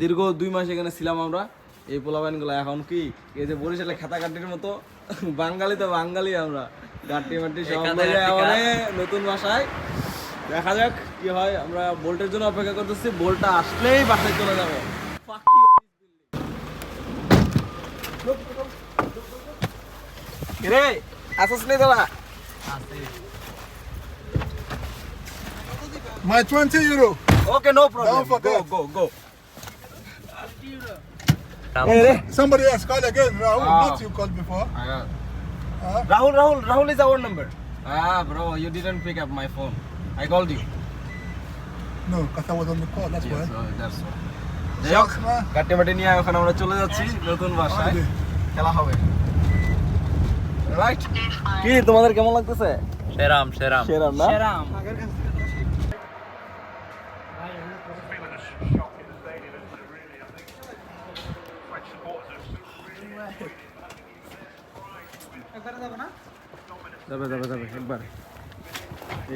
দীর্ঘ 2 মাস এখানে ছিলাম আমরা। এই পোলাপানগুলো এখন কি এই যে বরিশালে খাতা কাটির মতো বাঙালি তো বাঙালি আমরা গাটি মাটি সব নতুন বাসায় দেখা যাক কি হয়। আমরা বোল্টের জন্য অপেক্ষা করতেছি, বোল্টটা আসলেই বাসায় চলে যাবো। রে আসস নেই তোরা? My 20 euro. Okay, no problem. Don't forget. Go. Somebody else call again. Rahul, not you called before. Rahul is our number. Bro, you didn't pick up my phone. I called you. No, because I was on the call. That's why. That's why. যাই হোক, কাটে মাটি নিয়ে এখন আমরা চলে যাচ্ছি নতুন বাসায়, খেলা হবে। রাইট, কি তোমাদের কেমন লাগতেছে? সেরাম না? যাবে একবার।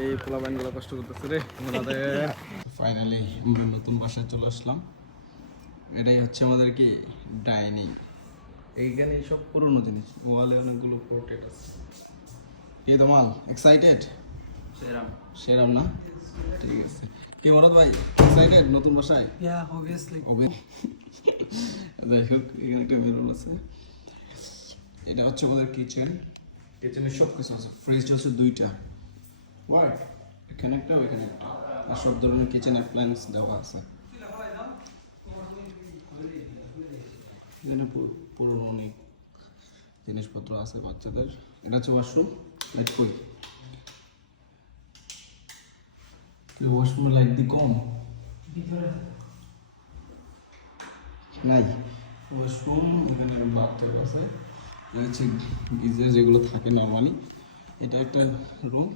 এই পোলাপাইনগুলো কষ্ট করতেছে রে আমাদের। ফাইনালি আমরা নতুন বাসায় চলে আসলাম। এটাই হচ্ছে আমাদের কি ডাইনিং। এইখানে সব পুরনো জিনিস, ওয়ালে অনেকগুলো পোর্ট্রেট আছে। কি তোমাল এক্সাইটেড? সেরাম না? ঠিক আছে। কি মরদ ভাই এক্সাইটেড নতুন বাসায়? অবভিয়াসলি। যাই হোক, এখানে একটা মেরুন আছে। এটা হচ্ছে আমাদের কিচেনে সব কিছু আছে। ফ্রিজ হচ্ছে 2টা, এখানে একটা ওইখানে একটা, আর সব ধরনের কিচেন অ্যাপ্লায়েন্স দেওয়া আছে। এখানে পুরনো অনেক জিনিসপত্র আছে বাচ্চাদের। এটা হচ্ছে ওয়াশরুম। লাইট কই? ওয়াশরুমে লাইট দি কম নাই। ওয়াশরুম, এখানে বাথটব আছে, হচ্ছে গিজার যেগুলো থাকে নর্মালি। এটা একটা রুম,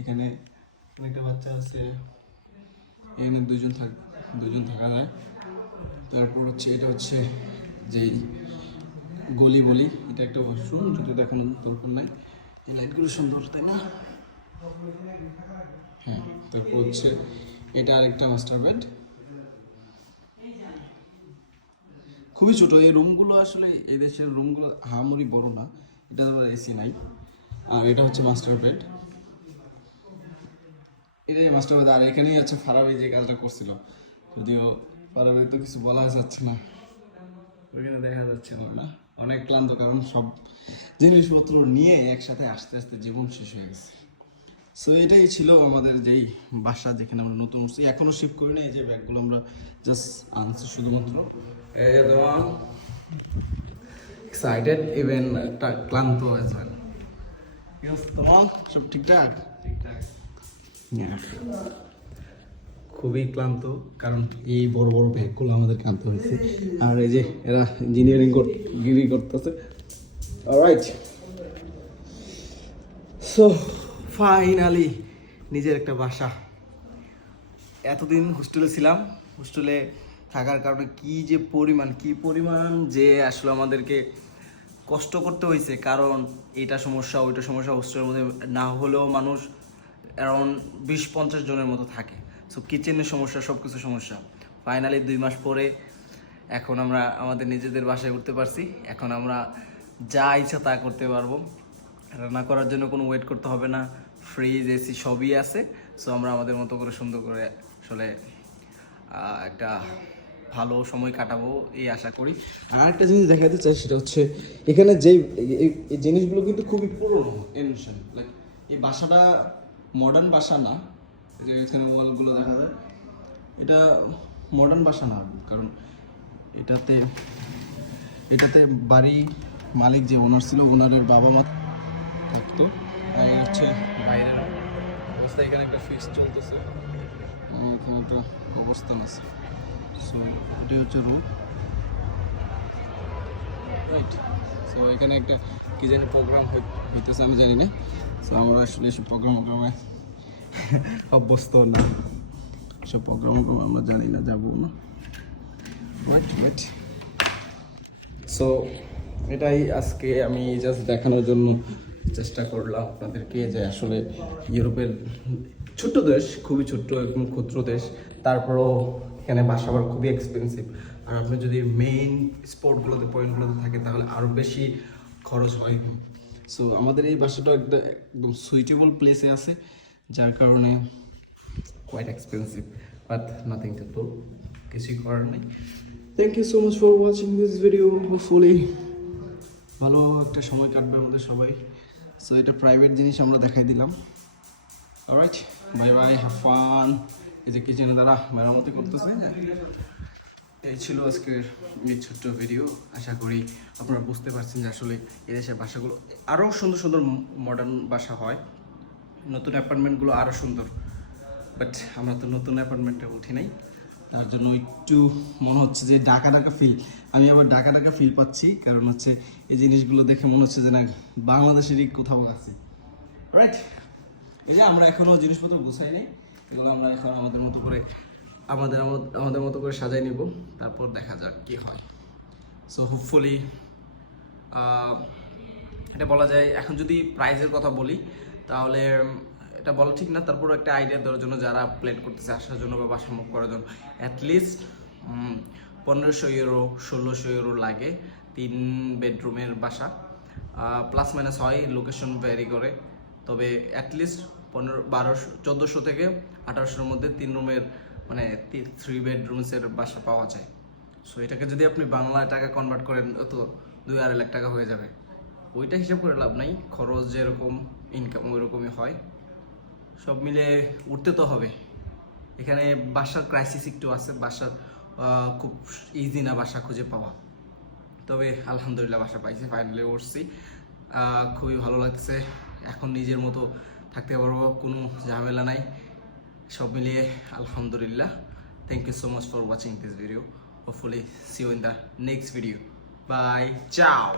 এখানে একটা বাচ্চা আছে, এখানে দুজন থাকা যায়। তারপর হচ্ছে এটা হচ্ছে যেই গলি বলি, এটা একটা ওয়াশরুম, যদি দেখানোর দরকার নাই। এই লাইটগুলো সুন্দর, তাই না? হ্যাঁ। তারপর হচ্ছে এটা আরেকটা মাস্টার বেড, খুবই ছোট। এই রুমগুলো আসলে এই দেশের রুমগুলো হামরি বড় না, এটা আবার এসি নাই। আর এটা হচ্ছে মাস্টার বেড, এটাই মাস্টার বেড। আর এখানেই আছে ফারাবি যে কাজটা করছিল, যদিও ফারাবি তো কিছু বলা যাচ্ছে না, ওইখানে দেখা যাচ্ছে না। অনেক ক্লান্ত, কারণ সব জিনিসপত্র নিয়ে একসাথে আস্তে আস্তে জীবন শেষ হয়ে গেছে। সো এটাই ছিল আমাদের যেই বাসা, যেখানে আমরা নতুন উঠছি। এখনো শিফট করি না, এই যে ব্যাগগুলো আমরা জাস্ট আনছি শুধুমাত্র। এক্সাইটেড, ইভেন একটা ক্লান্ত হয়েছে। তোমার সব ঠিকঠাক? খুবই ক্লান্ত, কারণ এই বড় বড় ব্যাগগুলো আমাদেরকে আনতে হয়েছে। আর এই যে এরা ইঞ্জিনিয়ারিং ডিগ্রি করতেছে। অলরাইট, সো ফাইনালি নিজের একটা বাসা। এতদিন হোস্টেলে ছিলাম, হোস্টেলে থাকার কারণে কি পরিমাণ যে আসলে আমাদেরকে কষ্ট করতে হয়েছে। কারণ এটা সমস্যা ওইটা সমস্যা, হোস্টেলের মধ্যে না হলেও মানুষ অ্যারাউন্ড 20-50 জনের মতো থাকে। সো কিচেনের সমস্যা, সব কিছু সমস্যা। ফাইনালি 2 মাস পরে এখন আমরা আমাদের নিজেদের বাসায় উঠতে পারছি। এখন আমরা যা ইচ্ছা তা করতে পারবো, রান্না করার জন্য কোনো ওয়েট করতে হবে না। ফ্রিজ, এসি সবই আছে। সো আমরা আমাদের মতো করে সুন্দর করে আসলে একটা ভালো সময় কাটাবো এই আশা করি। আর একটা জিনিস দেখাতে চাই, সেটা হচ্ছে এখানে যে এই জিনিসগুলো কিন্তু খুবই পুরনো, এনশিয়েন্ট। লাইক এই বাসাটা মডার্ন বাসা না, যে এখানে ওয়ালগুলো দেখা যায়, এটা মডার্ন বাসা না। কারণ এটাতে বাড়ি মালিক যে ওনার ছিল, ওনারের বাবা মা থাকতো। আর হচ্ছে বাইরের অবস্থা, এখানে একটা ফিক্স চলতেছে, এখানে একটা অবস্থান আছে। সো এটা হচ্ছে রুম, রাইট। সো এখানে একটা কি জানি প্রোগ্রাম হইতেছে, আমি জানি না। সো আমরা আসলে এসব প্রোগ্রামে অভ্যস্ত না, সব প্রোগ্রাম আমরা জানি না, যাবো না। রাইট। সো এটাই আজকে আমি জাস্ট দেখানোর জন্য চেষ্টা করলাম আপনাদেরকে, যে আসলে ইউরোপের ছোট্ট দেশ, খুবই ছোট্ট, একদম ক্ষুদ্র দেশ, তারপরও এখানে বাসা আবার খুবই এক্সপেন্সিভ। আর আপনি যদি মেইন স্পটগুলোতে পয়েন্টগুলোতে থাকেন তাহলে আরও বেশি খরচ হয়। সো আমাদের এই বাসাটা একদম সুইটেবল প্লেসে আছে, যার কারণে quite expensive, but nothing to do, কিছুই করার নেই। Thank you so much for watching this video. Hopefully ভালো একটা সময় কাটবে আমাদের সবাই। সো এটা প্রাইভেট জিনিস আমরা দেখাই দিলাম। Alright, bye bye, have fun. এই যে কিচেনে তারা মেরামতি করতেছে। এই ছিল আজকের এই ছোট্ট ভিডিও। আশা করি আপনারা বুঝতে পারছেন যে আসলে এদেশের বাসাগুলো আরও সুন্দর সুন্দর মডার্ন বাসা হয়, নতুন অ্যাপার্টমেন্টগুলো আরও সুন্দর। বাট আমরা তো নতুন অ্যাপার্টমেন্টে উঠি নাই, তার জন্য একটু মনে হচ্ছে যে ঢাকা ঢাকা ফিল। আমি আবার ঢাকা ঢাকা ফিল পাচ্ছি, কারণ হচ্ছে এই জিনিসগুলো দেখে মনে হচ্ছে যে না বাংলাদেশেরই কোথাও আছি। রাইট, এই যে আমরা এখনও জিনিসপত্র গুছাই নেই, এগুলো আমরা এখন আমাদের মতো করে আমাদের মতো করে সাজাই নিব, তারপর দেখা যাক কি হয়। সো হোপফুলি এটা বলা যায়, এখন যদি প্রাইজের কথা বলি তাহলে এটা বলা ঠিক না, তারপর একটা আইডিয়া দেওয়ার জন্য যারা প্ল্যান করতেছে আসার জন্য বা বাসা মুভ করার জন্য অ্যাটলিস্ট 1500 ইউরো 1600 ইউরো লাগে 3 বেডরুমের বাসা। প্লাস মাইনাস হয়, লোকেশন ভ্যারি করে, তবে অ্যাটলিস্ট 1400 থেকে 1800-এর মধ্যে 3 রুমের মানে 3 বেডরুমসের বাসা পাওয়া যায়। সো এটাকে যদি আপনি বাংলা টাকা কনভার্ট করেন তো 2-2.5 লাখ টাকা হয়ে যাবে। ওইটা হিসাব করে লাভ নাই, খরচ যেরকম ইনকাম ওইরকমই হয়। সব মিলে উঠতে তো হবে। এখানে বাসার ক্রাইসিস একটু আছে, বাসার খুব ইজি না বাসা খুঁজে পাওয়া, তবে আলহামদুলিল্লাহ বাসা পাইছি, ফাইনালি উঠছি। খুবই ভালো লাগছে, এখন নিজের মতো থাকতে পারবো, কোনো ঝামেলা নাই। সব মিলিয়ে আলহামদুলিল্লাহ। Thank you so much for watching this video. Hopefully see you in the next video. Bye, চাও।